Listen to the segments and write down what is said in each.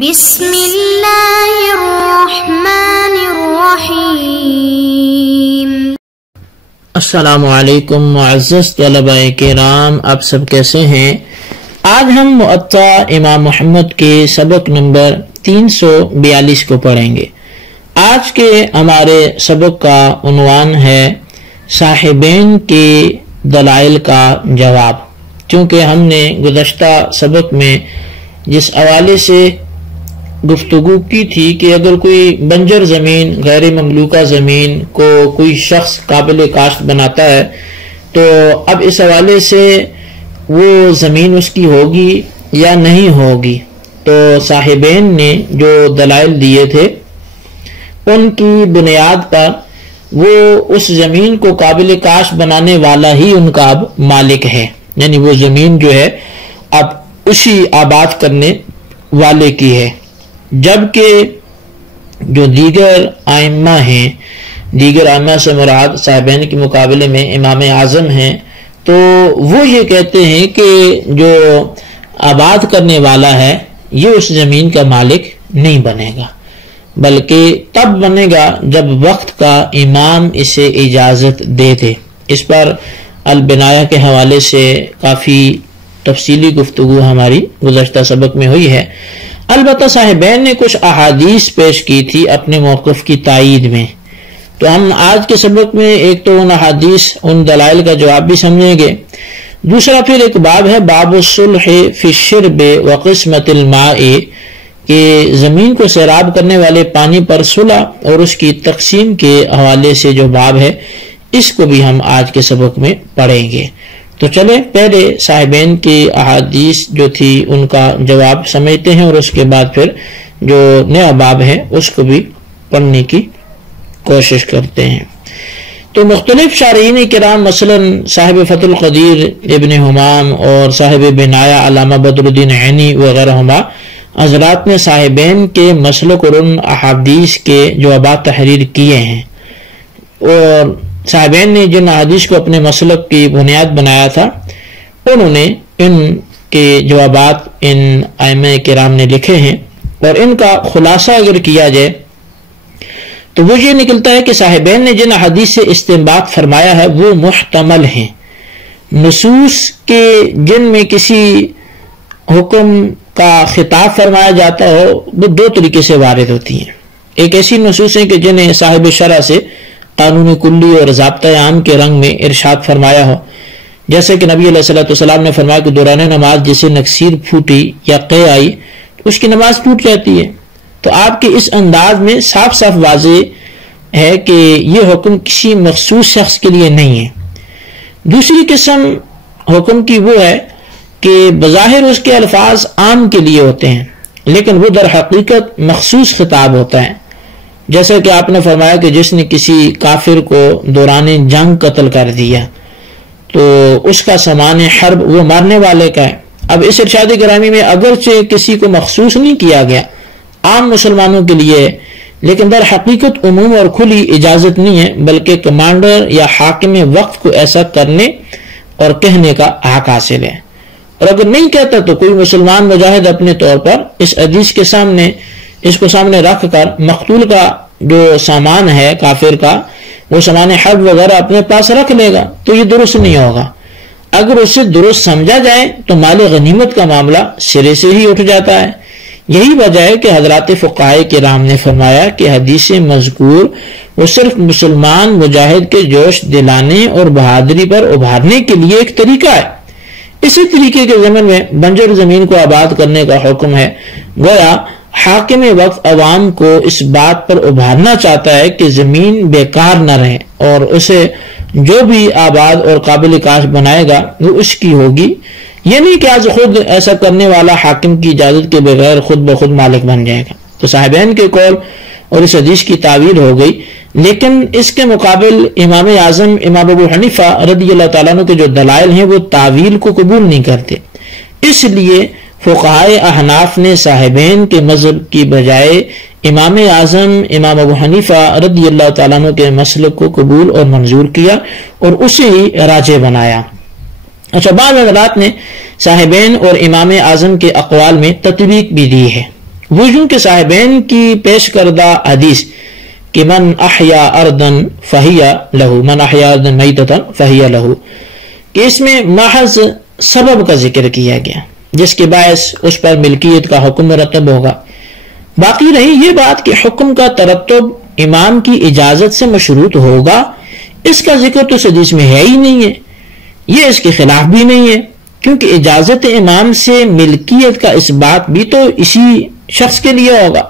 بسم اللہ الرحمن الرحیم۔ السلام علیکم معزز طلبہ کرام، آپ سب کیسے ہیں؟ آج ہم موطا امام محمد کے سبق نمبر 342 کو پڑھیں گے۔ آج کے ہمارے سبق کا عنوان ہے صاحبین کے دلائل کا جواب۔ چونکہ ہم نے گزشتہ سبق میں جس حوالے سے گفتگو کی تھی کہ اگر کوئی بنجر زمین، غیر مملوکہ زمین کو کوئی شخص قابل کاشت بناتا ہے تو اب اس حوالے سے وہ زمین اس کی ہوگی یا نہیں ہوگی، تو صاحبین نے جو دلائل دیے تھے ان کی بنیاد پر وہ اس زمین کو قابل کاشت بنانے والا ہی ان کا اب مالک ہے، یعنی وہ زمین جو ہے اب اسی آباد کرنے والے کی ہے۔ جبکہ جو دیگر ائمہ ہیں، دیگر ائمہ سے مراد صاحبین کے مقابلے میں امام اعظم ہیں، تو وہ یہ کہتے ہیں کہ جو آباد کرنے والا ہے یہ اس زمین کا مالک نہیں بنے گا، بلکہ تب بنے گا جب وقت کا امام اسے اجازت دے دے۔ اس پر البنایہ کے حوالے سے کافی تفصیلی گفتگو ہماری گزشتہ سبق میں ہوئی ہے۔ البتہ صاحبین نے کچھ احادیث پیش کی تھی اپنے موقف کی تائید میں، تو ہم آج کے سبق میں ایک تو ان احادیث، ان دلائل کا جواب بھی سمجھیں گے، دوسرا پھر ایک باب ہے باب الصلح فی الشرب وقسمت الماء، کہ زمین کو سیراب کرنے والے پانی پر صلح اور اس کی تقسیم کے حوالے سے جو باب ہے اس کو بھی ہم آج کے سبق میں پڑھیں گے۔ تو چلے پہلے صاحبین کی احادیث جو تھی ان کا جواب سمجھتے ہیں اور اس کے بعد پھر جو نیا باب ہے اس کو بھی پڑھنے کی کوشش کرتے ہیں۔ تو مختلف شارحین کرام مثلا صاحب فتح القدیر ابن حمام اور صاحب بنایہ علامہ بدر الدین عینی وغیرہ حضرات نے صاحبین کے مسلک اور ان احادیث کے جوابات تحریر کیے ہیں، اور صاحبین نے جن احادیث کو اپنے مسلک کی بنیاد بنایا تھا انہوں نے ان کے جوابات ان ائمہ کرام نے لکھے ہیں، اور ان کا خلاصہ اگر کیا جائے تو وہ یہ نکلتا ہے کہ صاحبین نے جن احادیث سے استنباط فرمایا ہے وہ محتمل ہیں۔ نصوص کے جن میں کسی حکم کا خطاب فرمایا جاتا ہو وہ دو طریقے سے وارد ہوتی ہیں۔ ایک ایسی نصوص ہیں کہ جنہیں صاحب شرع سے قانون کلی اور ضابطہ عام کے رنگ میں ارشاد فرمایا ہو، جیسے کہ نبی علیہ السلام نے فرمایا کہ دوران نماز جسے نکسیر پھوٹی یا قے آئی اس کی نماز ٹوٹ جاتی ہے۔ تو آپ کے اس انداز میں صاف صاف واضح ہے کہ یہ حکم کسی مخصوص شخص کے لیے نہیں ہے۔ دوسری قسم حکم کی وہ ہے کہ بظاہر اس کے الفاظ عام کے لیے ہوتے ہیں لیکن وہ در حقیقت مخصوص خطاب ہوتا ہے، جیسے کہ آپ نے فرمایا کہ جس نے کسی کافر کو دوران جنگ قتل کر دیا تو اس کا سامان حرب وہ مارنے والے کا ہے۔ اب اس ارشاد گرامی میں اگرچہ کسی کو مخصوص نہیں کیا گیا، عام مسلمانوں کے لیے، لیکن در حقیقت عموم اور کھلی اجازت نہیں ہے، بلکہ کمانڈر یا حاکم وقت کو ایسا کرنے اور کہنے کا حق حاصل ہے، اور اگر نہیں کہتا تو کوئی مسلمان مجاہد اپنے طور پر اس حدیث کے سامنے اس کو سامنے رکھ کر مقتول کا جو سامان ہے کافر کا وہ سامان حرب وغیرہ اپنے پاس رکھ لے گا تو یہ درست نہیں ہوگا۔ اگر اسے درست سمجھا جائے تو مال غنیمت کا معاملہ سرے سے ہی اٹھ جاتا ہے۔ یہی وجہ ہے کہ حضرات فقہائے کرام نے فرمایا کہ حدیث مذکور وہ صرف مسلمان مجاہد کے جوش دلانے اور بہادری پر ابھارنے کے لیے ایک طریقہ ہے۔ اسی طریقے کے ضمن میں بنجر زمین کو آباد کرنے کا حکم ہے، گویا حاکم وقت عوام کو اس بات پر ابھارنا چاہتا ہے کہ زمین بیکار نہ رہے اور اسے جو بھی آباد اور قابل کاشت بنائے گا وہ اس کی ہوگی، یہ نہیں کہ آج خود ایسا کرنے والا حاکم کی اجازت کے بغیر خود بخود مالک بن جائے گا۔ تو صاحبین کے قول اور اس حدیث کی تعویل ہو گئی، لیکن اس کے مقابل امام اعظم امام ابو حنیفہ رضی اللہ تعالیٰ عنہ کے جو دلائل ہیں وہ تعویل کو قبول نہیں کرتے، اس لیے فقہائے احناف نے صاحبین کے مذہب کی بجائے امام اعظم امام ابو حنیفہ رضی اللہ تعالیٰ عنہ کے مسلک کو قبول اور منظور کیا اور اسے ہی راجح بنایا۔ اچھا، بعض حضرات نے صاحبین اور امام اعظم کے اقوال میں تطبیق بھی دی ہے، وہ یوں کہ صاحبین کی پیش کردہ حدیث کہ من احیا اردن فہیا لہو، من احیا اردن میتتن فہیا لہو، کہ اس میں محض سبب کا ذکر کیا گیا جس کے باعث اس پر ملکیت کا حکم مرتب ہوگا۔ باقی رہی یہ بات کہ حکم کا ترتب امام کی اجازت سے مشروط ہوگا، اس کا ذکر تو اس حدیث میں ہے ہی نہیں ہے، یہ اس کے خلاف بھی نہیں ہے، کیونکہ اجازت امام سے ملکیت کا اس بات بھی تو اسی شخص کے لیے ہوگا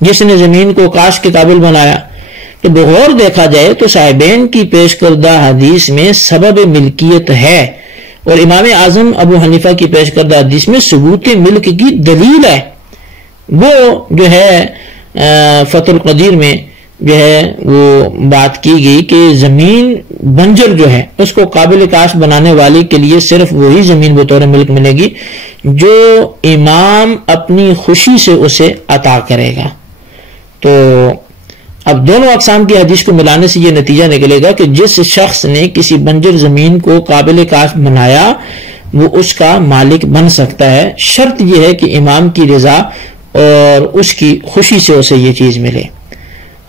جس نے زمین کو کاشت کے قابل بنایا۔ تو بغور دیکھا جائے تو صاحبین کی پیش کردہ حدیث میں سبب ملکیت ہے، اور امام اعظم ابو حنیفہ کی پیش کردہ حدیث میں ثبوت ملک کی دلیل ہے۔ وہ جو ہے فتح القدیر میں جو ہے وہ بات کی گئی کہ زمین بنجر جو ہے اس کو قابل کاشت بنانے والے کے لیے صرف وہی زمین بطور ملک ملے گی جو امام اپنی خوشی سے اسے عطا کرے گا۔ تو اب دونوں اقسام کی حدیث کو ملانے سے یہ نتیجہ نکلے گا کہ جس شخص نے کسی بنجر زمین کو قابل کاشت بنایا وہ اس کا مالک بن سکتا ہے، شرط یہ ہے کہ امام کی رضا اور اس کی خوشی سے اسے یہ چیز ملے۔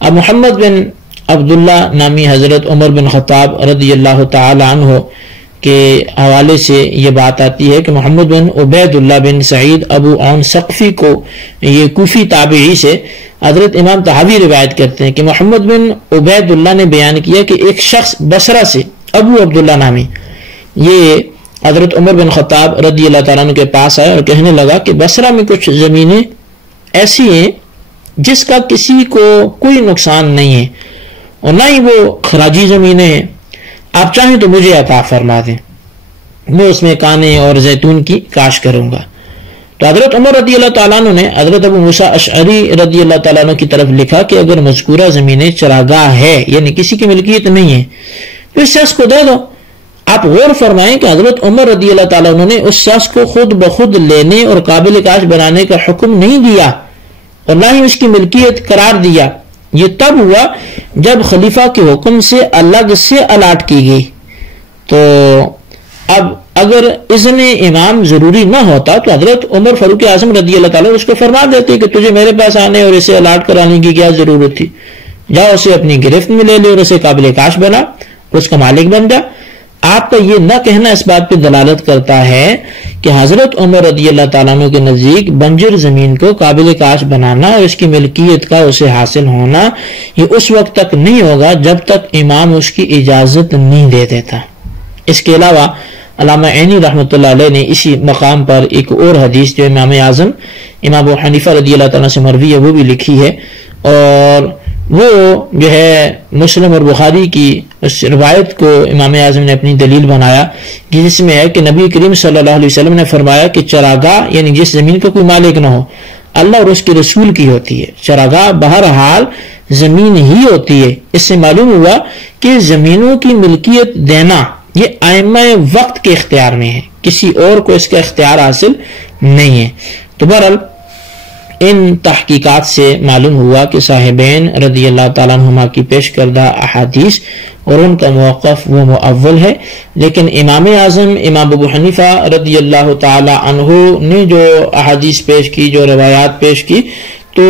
اب محمد بن عبداللہ نامی حضرت عمر بن خطاب رضی اللہ تعالی عنہ کے حوالے سے یہ بات آتی ہے کہ محمد بن عبید اللہ بن سعید ابو عون ثقفی کو، یہ کوفی تابعی سے حضرت امام طحاوی روایت کرتے ہیں کہ محمد بن عبید اللہ نے بیان کیا کہ ایک شخص بصرہ سے ابو عبداللہ نامی یہ حضرت عمر بن خطاب رضی اللہ تعالیٰ عنہ کے پاس آیا اور کہنے لگا کہ بصرہ میں کچھ زمینیں ایسی ہیں جس کا کسی کو کوئی نقصان نہیں ہے اور نہ ہی وہ خراجی زمینیں ہیں، آپ چاہیں تو مجھے عطا فرما دیں، میں اس میں کانے اور زیتون کی کاشت کروں گا۔ تو حضرت عمر رضی اللہ تعالیٰ عنہ نے حضرت ابو موسیٰ اشعری رضی اللہ تعالیٰ عنہ کی طرف لکھا کہ اگر مذکورہ زمینیں چراگاہ ہے یعنی کسی کی ملکیت نہیں ہے تو اس شخص کو دے دو۔ آپ غور فرمائیں کہ حضرت عمر رضی اللہ تعالیٰ عنہ نے اس شخص کو خود بخود لینے اور قابل کاشت بنانے کا حکم نہیں دیا اور نہ ہی اس کی ملکیت قرار دیا، یہ تب ہوا جب خلیفہ کے حکم سے الگ سے الاٹ کی گئی۔ تو اب اگر اذن امام ضروری نہ ہوتا تو حضرت عمر فاروق اعظم رضی اللہ تعالیٰ اس کو فرما دیتے کہ تجھے میرے پاس آنے اور اسے الاٹ کرانے کی کیا ضرورت تھی، جاؤ اسے اپنی گرفت میں لے لے اور اسے قابل کاشت بنا، اس کا مالک بن جا۔ آپ کا یہ نہ کہنا اس بات پہ دلالت کرتا ہے کہ حضرت عمر رضی اللہ تعالیٰ عنہ کے نزدیک بنجر زمین کو قابل کاشت بنانا اور اس کی ملکیت کا اسے حاصل ہونا یہ اس وقت تک نہیں ہوگا جب تک امام اس کی اجازت نہیں دے دیتا۔ اس کے علاوہ علامہ عینی رحمۃ اللہ علیہ نے اسی مقام پر ایک اور حدیث جو امام اعظم امام ابو حنیفہ رضی اللہ تعالیٰ سے مروی ہے وہ بھی لکھی ہے، اور وہ جو ہے مسلم اور بخاری کی اس روایت کو امام اعظم نے اپنی دلیل بنایا جس میں ہے کہ نبی کریم صلی اللہ علیہ وسلم نے فرمایا کہ چراگاہ یعنی جس زمین کا کوئی مالک نہ ہو اللہ اور اس کے رسول کی ہوتی ہے، چراگاہ بہرحال زمین ہی ہوتی ہے۔ اس سے معلوم ہوا کہ زمینوں کی ملکیت دینا یہ ائمہ وقت کے اختیار میں ہے، کسی اور کو اس کا اختیار حاصل نہیں ہے۔ تو بہرحال ان تحقیقات سے معلوم ہوا کہ صاحبین رضی اللہ تعالیٰ عنہما کی پیش کردہ احادیث اور ان کا موقف وہ مؤول ہے، لیکن امام اعظم امام ابو حنیفہ رضی اللہ تعالیٰ عنہ نے جو احادیث پیش کی، جو روایات پیش کی، تو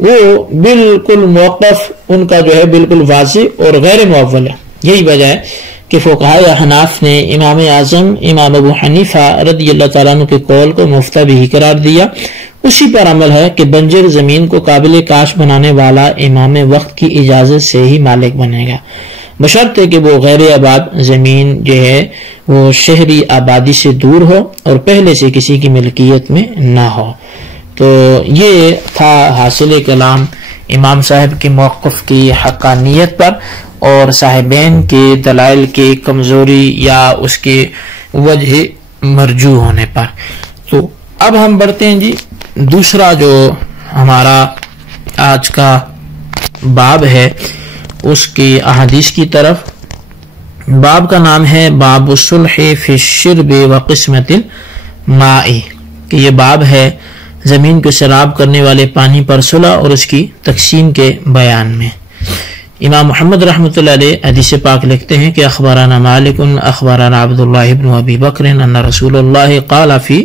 وہ بالکل موقف ان کا جو ہے بالکل واضح اور غیر مؤول ہے۔ یہی وجہ ہے کہ فقہائے احناف نے امام اعظم امام ابو حنیفہ رضی اللہ تعالیٰ عنہ کے قول کو مفتہ بھی قرار دیا۔ اسی پر عمل ہے کہ بنجر زمین کو قابل کاشت بنانے والا امام وقت کی اجازت سے ہی مالک بنے گا، بشرطے کہ وہ غیر آباد زمین جو ہے وہ شہری آبادی سے دور ہو اور پہلے سے کسی کی ملکیت میں نہ ہو۔ تو یہ تھا حاصل کلام امام صاحب کے موقف کی حقانیت پر اور صاحبین کے دلائل کی کمزوری یا اس کے وجہ مرجوح ہونے پر۔ تو اب ہم بڑھتے ہیں جی دوسرا جو ہمارا آج کا باب ہے اس کی احادیث کی طرف۔ باب کا نام ہے باب الصلح فی الشرب و قسمت الماء، کہ یہ باب ہے زمین کو سیراب کرنے والے پانی پر صلح اور اس کی تقسیم کے بیان میں۔ امام محمد رحمۃ اللہ علیہ حدیث پاک لکھتے ہیں کہ اخبرنا مالک اخبرنا عبداللہ بن ابی بکر ان رسول اللہ قال فی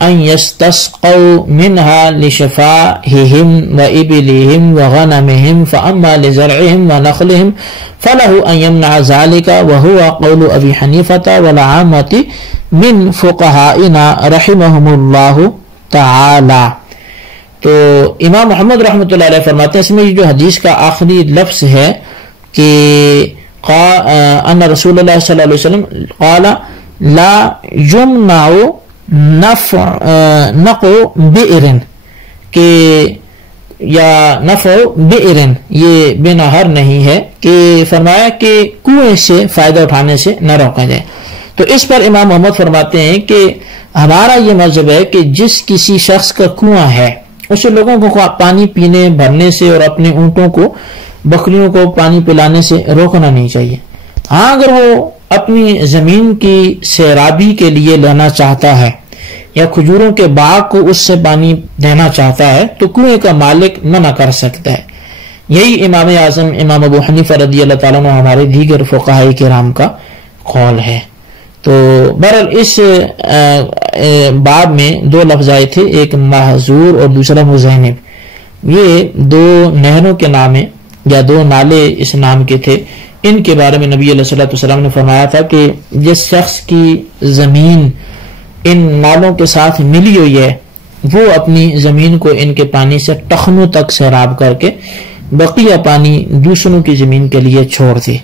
ان يستسقوا منها لشفائهم وإبلهم وغنمهم فأما لزرعهم ونخلهم فله أن يمنع ذلك وهو قول أبي حنيفة والعامة من فقهائنا رحمهم الله تعالی. تو امام محمد رحمۃ اللہ علیہ فرماتے ہیں اس میں جو حدیث کا آخری لفظ ہے کہ ان رسول اللہ صلی اللہ علیہ وسلم قال لا يمنع نقع بئر، کہ یا نفع بئر یہ بے نہر نہیں ہے، کہ فرمایا کہ کنویں سے فائدہ اٹھانے سے نہ روکا جائے. تو اس پر امام محمد فرماتے ہیں کہ ہمارا یہ مذہب ہے کہ جس کسی شخص کا کنواں ہے اسے لوگوں کو پانی پینے بھرنے سے اور اپنے اونٹوں کو بکریوں کو پانی پلانے سے روکنا نہیں چاہیے. ہاں اگر وہ اپنی زمین کی سیرابی کے لیے لینا چاہتا ہے یا کھجوروں کے باغ کو اس سے پانی دینا چاہتا ہے تو کنویں کا مالک منع کر سکتا ہے. یہی امام اعظم امام ابو حنیفہ رضی اللہ تعالیٰ عنہ ہمارے دیگر فقہاء کرام کا قول ہے. تو بہرحال اس باب میں دو لفظ آئے تھے، ایک محظور اور دوسرا مزینب. یہ دو نہروں کے نام ہیں یا دو نالے اس نام کے تھے. ان کے بارے میں نبی علیہ الصلوۃ والسلام نے فرمایا تھا کہ جس شخص کی زمین ان نالوں کے ساتھ ملی ہوئی ہے وہ اپنی زمین کو ان کے پانی سے ٹخنوں تک سیراب کر کے بقیہ پانی دوسروں کی زمین کے لیے چھوڑ دے.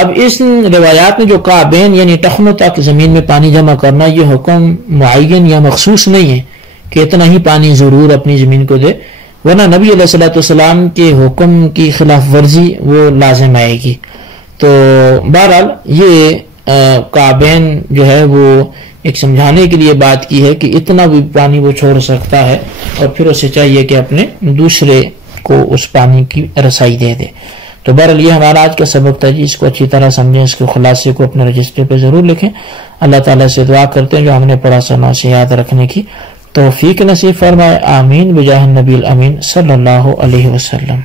اب اس روایات میں جو کعبین یعنی ٹخنوں تک زمین میں پانی جمع کرنا یہ حکم معین یا مخصوص نہیں ہے کہ اتنا ہی پانی ضرور اپنی زمین کو دے، ورنہ نبی علیہ الصلوۃ والسلام کے حکم کی خلاف ورزی وہ لازم آئے گی. تو بہرحال یہ کعبین جو ہے وہ ایک سمجھانے کے لیے بات کی ہے کہ اتنا بھی پانی وہ چھوڑ سکتا ہے اور پھر اسے چاہیے کہ اپنے دوسرے کو اس پانی کی رسائی دے دے. تو بہرحال یہ ہمارا آج کا سبق تھا جی، اس کو اچھی طرح سمجھیں، اس کے خلاصے کو اپنے رجسٹر پہ ضرور لکھیں. اللہ تعالیٰ سے دعا کرتے ہیں جو ہم نے پڑھا سنا سے یاد رکھنے کی توفیق نصیب فرمائے. آمین بجاہ النبی الامین صلی اللہ علیہ وسلم.